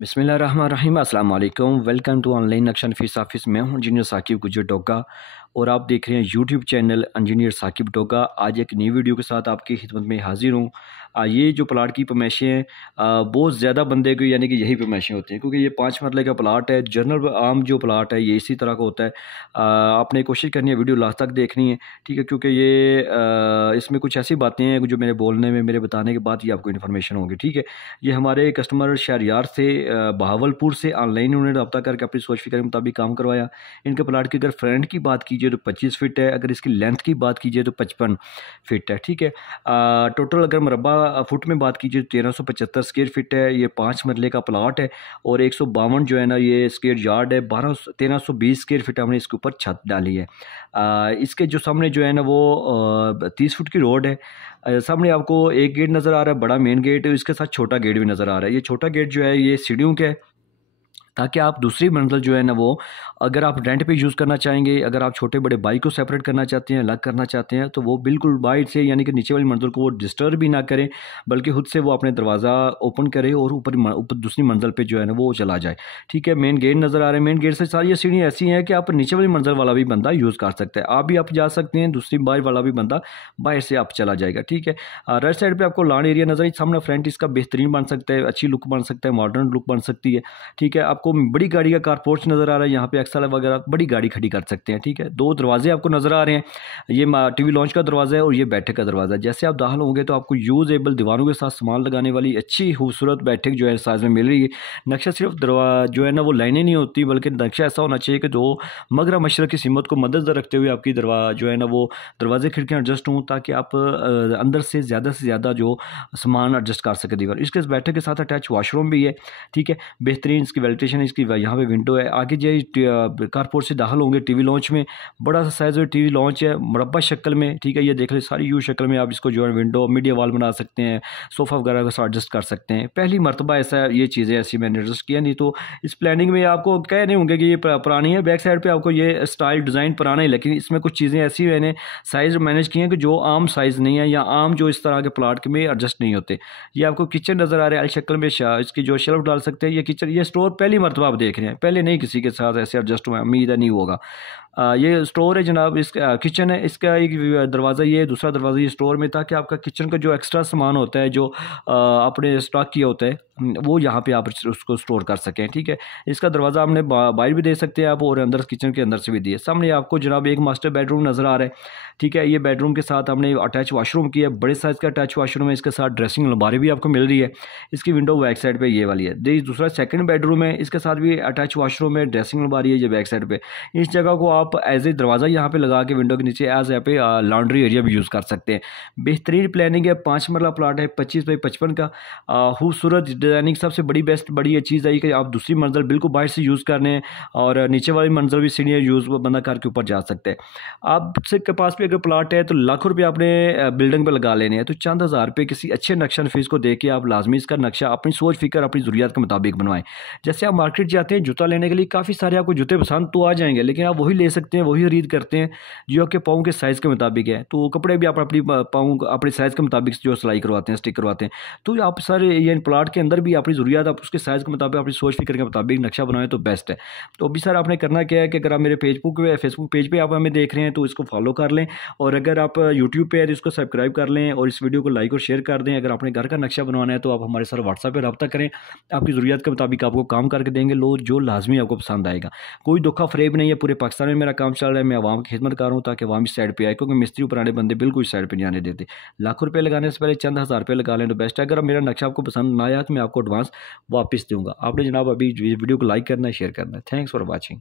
बिस्मिल्लाहिर्रहमानिर्रहीम अस्सलाम वालेकुम। वेलकम टू ऑनलाइन नक्शा नफीस ऑफिस। मैं हूं इंजीनियर साकिब गुजर टोका और आप देख रहे हैं यूट्यूब चैनल इंजीनियर साकिब टोका। आज एक नई वीडियो के साथ आपकी खिदमत में हाजिर हूं। ये जो प्लाट की पमैशें हैं बहुत ज़्यादा बंदे को यानी कि यही पमैशें होती हैं, क्योंकि ये 5 मरले का प्लाट है। जनरल आम जो प्लाट है ये इसी तरह का होता है। आपने कोशिश करनी है वीडियो लास्ट तक देखनी है, ठीक है, क्योंकि ये इसमें कुछ ऐसी बातें हैं जो मेरे बोलने में, मेरे बताने के बाद ही आपको इन्फॉर्मेशन होगी, ठीक है। ये हमारे कस्टमर शहरयार से बहावलपुर से ऑनलाइन उन्होंने रब्ता करके अपनी सोच फिक्र के मुताबिक काम करवाया। इनके प्लाट की अगर फ्रंट की बात कीजिए तो 25 फीट है, अगर इसकी लेंथ की बात कीजिए तो 55 फीट है, ठीक है। टोटल अगर मरबा फुट में बात कीजिए तो 1375 स्क्वायर फीट है। ये 5 मरले का प्लाट है और 152 जो है ना ये स्क्वायर यार्ड है। 1320 स्क्वायर फीट हमने इसके ऊपर छत डाली है। इसके जो सामने जो है ना वो 30 फुट की रोड है। सामने आपको एक गेट नज़र आ रहा है, बड़ा मेन गेट है, इसके साथ छोटा गेट भी नज़र आ रहा है। ये छोटा गेट जो है ये सीढ़ियों का है, ताकि आप दूसरी मंजिल जो है ना वो अगर आप रेंट पे यूज़ करना चाहेंगे, अगर आप छोटे बड़े बाइक को सेपरेट करना चाहते हैं, अलग करना चाहते हैं, तो वो बिल्कुल बाइट से यानी कि नीचे वाली मंजिल को वो डिस्टर्ब भी ना करें, बल्कि खुद से वो अपने दरवाज़ा ओपन करे और ऊपर दूसरी मंजिल पे जो है ना वो चला जाए, ठीक है। मेन गेट नज़र आ रहे हैं, मेन गेट से सारी ये सीढ़ियाँ ऐसी हैं कि आप नीचे वाली मंजिल वाला भी बंदा यूज़ कर सकता है। आप भी आप जा सकते हैं, दूसरी बाहर वाला भी बंदा बाहर से आप चला जाएगा, ठीक है। राइट साइड पर आपको लॉन एरिया नज़र, सामने फ्रंट इसका बेहतरीन बन सकता है, अच्छी लुक बन सकता है, मॉडर्न लुक बन सकती है, ठीक है। आपको बड़ी गाड़ी का कारपोर्च नज़र आ रहा है, यहाँ पे एक्सल वगैरह बड़ी गाड़ी खड़ी कर सकते हैं, ठीक है। 2 दरवाजे आपको नज़र आ रहे हैं, ये टीवी लॉन्च का दरवाज़ा है और ये बैठक का दरवाज़ा है। जैसे आप दाखिल होंगे तो आपको यूजेबल दीवारों के साथ सामान लगाने वाली अच्छी खूबसूरत बैठक जो है साइज़ में मिल रही है। नक्शा सिर्फ जो है ना वो लाइनें नहीं होती, बल्कि नक्शा ऐसा होना चाहिए कि जो मगरब मशरक़ की सीमत को मद्देनज़र रखते हुए आपकी जो है ना वो दरवाजे खिड़कियाँ एडजस्ट हों, ताकि आप अंदर से ज़्यादा जो सामान एडजस्ट कर सके दीवार। इसके बैठक के साथ अटैच वॉशरूम भी है, ठीक है। बेहतरीन इसकी वेंटिलेशन, इसकी यहाँ पे विंडो है। आगे जो कारपोर्ट से दाखिल होंगे टीवी लॉन्च में, बड़ा सा साइज में टीवी लॉन्च है, मुरब्बा शक्ल में, ठीक है। ये देख ले सारी यू शक्ल में आप इसको जो है विंडो मीडिया वॉल बना सकते हैं, सोफ़ा वगैरह को एडजस्ट कर सकते हैं। पहली मरतबा ऐसा ये चीज़ें ऐसी मैंने एडजस्ट किया, नहीं तो इस प्लानिंग में आपको कह नहीं होंगे कि ये पुरानी है। बैक साइड पर आपको ये स्टाइल डिज़ाइन पुराना है, लेकिन इसमें कुछ चीज़ें ऐसी मैंने साइज़ मैनेज किए हैं कि जो आम साइज़ नहीं है या आम जो इस तरह के प्लाट में एडजस्ट नहीं होते। ये आपको किचन नज़र आ रहा है, एल शक्ल में इसकी जो शेल्फ डाल सकते हैं। ये किचन, ये स्टोर पहली मरतबा आप देख रहे हैं, पहले नहीं किसी के साथ ऐसे एडजस्ट हुआ, उम्मीद है नहीं होगा। ये स्टोर है जनाब, इसका किचन है, इसका एक दरवाज़ा ये है, दूसरा दरवाज़ा ये स्टोर में, ताकि आपका किचन का जो एक्स्ट्रा सामान होता है जो आपने स्टॉक किया होता है वो यहाँ पे आप उसको स्टोर कर सकें, ठीक है। इसका दरवाज़ा आपने बाहर भी दे सकते हैं आप, और अंदर किचन के अंदर से भी दिए। सामने आपको जनाब एक मास्टर बेडरूम नज़र आ रहा है, ठीक है। ये बेडरूम के साथ हमने अटैच वॉशरूम किया है, बड़े साइज़ का अटैच वॉशरूम है, इसके साथ ड्रेसिंग अलमारी भी आपको मिल रही है। इसकी विंडो बैक साइड पर ये वाली है। दूसरा सेकेंड बेडरूम है, इसके साथ भी अटैच वॉशरूम है, ड्रेसिंग अलमारी है, ये बैक साइड पर। इस जगह को आप एज ए दरवाज़ा यहाँ पे लगा के विंडो के नीचे एज यहाँ पे लॉन्ड्री एरिया भी यूज़ कर सकते हैं। बेहतरीन प्लानिंग है, 5 मरला प्लाट है, 25 बाई 55 का। खूबसूरत डिज़ाइनिंग, सबसे बड़ी ये चीज़ है कि आप दूसरी मंजिल बिल्कुल बाहर से यूज़ करने हैं और नीचे वाली मंजिल भी सीढ़ियाँ यूज़ बंदा करके ऊपर जा सकते हैं। आपसे के पास भी अगर प्लाट है तो लाखों रुपये आपने बिल्डिंग पर लगा लेने हैं, तो चंद हज़ार रुपये किसी अच्छे नक्शा नफीस को दे के आप लाजमी इसका नक्शा अपनी सोच फिक्र अपनी ज़रूरियात के मुताबिक बनवाएं। जैसे आप मार्केट जाते हैं जूता लेने के लिए, काफ़ी सारे आपको जूते पसंद तो आ जाएंगे, लेकिन आप वही ले सकते हैं, वही खरीद करते हैं जो आपके पाँव के साइज़ के मुताबिक है। तो कपड़े भी आप अपनी पाँव अपने साइज़ के मुताबिक जो सिलाई करवाते हैं, स्टिक करवाते हैं। तो आप सारे ये प्लाट के अंदर भी अपनी ज़रूरियात आप उसके साइज़ के मुताबिक अपनी सोच फिक्र के मुताबिक नक्शा बनाएं तो बेस्ट है। तो अभी सर आपने करना क्या है कि अगर आप मेरे फेसबुक पेज पे आप हमें देख रहे हैं तो इसको फॉलो कर लें, और अगर आप यूट्यूब पे है तो इसको सब्सक्राइब कर लें और इस वीडियो को लाइक और शेयर कर दें। अगर आपने घर का नक्शा बनवाना है तो आप हमारे साथ व्हाट्सएप पर रब्ता करें, आपकी ज़रूरियात के मुताबिक आपको काम करके देंगे जो लाजमी आपको पसंद आएगा। कोई धोखा फरेब नहीं है, पूरे पाकिस्तान में मेरा काम चल रहा है। मैं आवाम की खिदमत कर रहा हूँ ताकि आवाम इस साइड पे आए, क्योंकि मिस्त्री पुराने बंदे बिल्कुल इस साइड पे नहीं आने देते। लाखों रुपये लगाने से पहले चंद हज़ार रुपये लगा लें तो बेस्ट है। अगर मेरा नक्शा आपको पसंद ना आया तो मैं आपको एडवांस वापस दूंगा। आपने जनाब अभी वीडियो को लाइक करना है, शेयर करना है। Thanks for watching.